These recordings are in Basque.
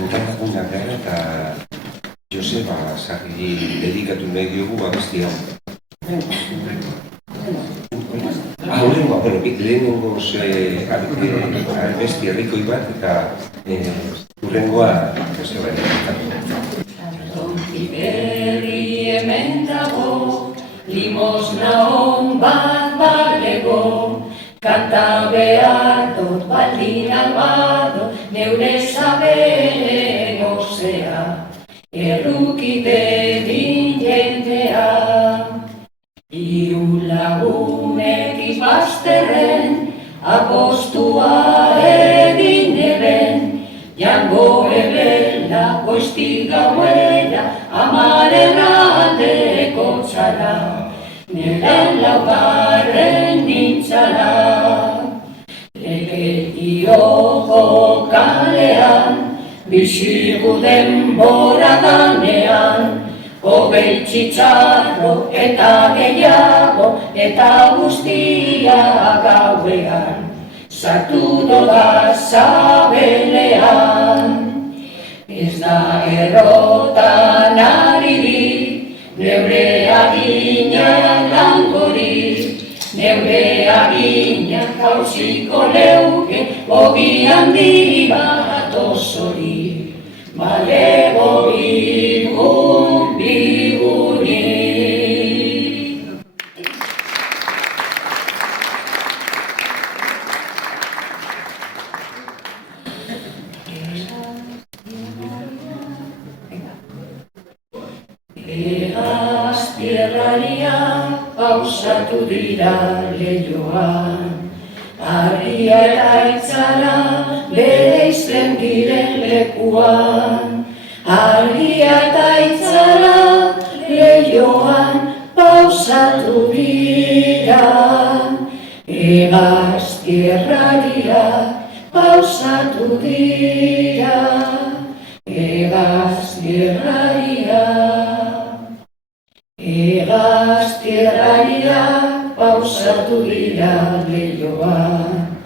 kantatakunak gara eta Joseba Sarri dedikatu nahi diogu abesti hau. Lehenengoz abesti herrikoi bat eta hurrengoa Joseba dedikatu. Tonki berri hemen dago, limosna hon bat balego, kanta behar dut baldin albado, neure zabelen osea, errukite din jendea. Hiru lagunek izbazterren, apostua egin eben, jango ebela, goiztik gauela, amaren aldeko txala, nire laugarren nintzala. Legeitioko kalean, bizigu denbora danean, hogei txitsarro eta gehiago eta guztia gauean, sartu doda zabelean. Ez da errotan aririk, neure agina langorik, neure agina jauziko leuke, ogi handi bat osorik. Balego igun bigurik. Egaztierraria pausatu dira lehioan, harria eta itzala bereizten diren lekuan. Harria eta itzala lehioan pausatu dira, egaztierraria pausatu dira, egaztierraria. Egaztierraria pausatu dira lehioan,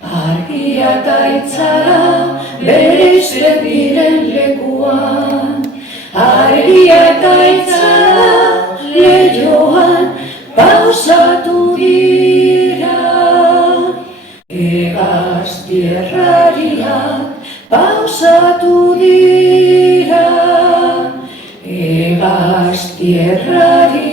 harria eta itzala bereizten diren lekuan. Harria eta itzala lehioan pausatu dira, egaztierraria pausatu dira, egaztierraria.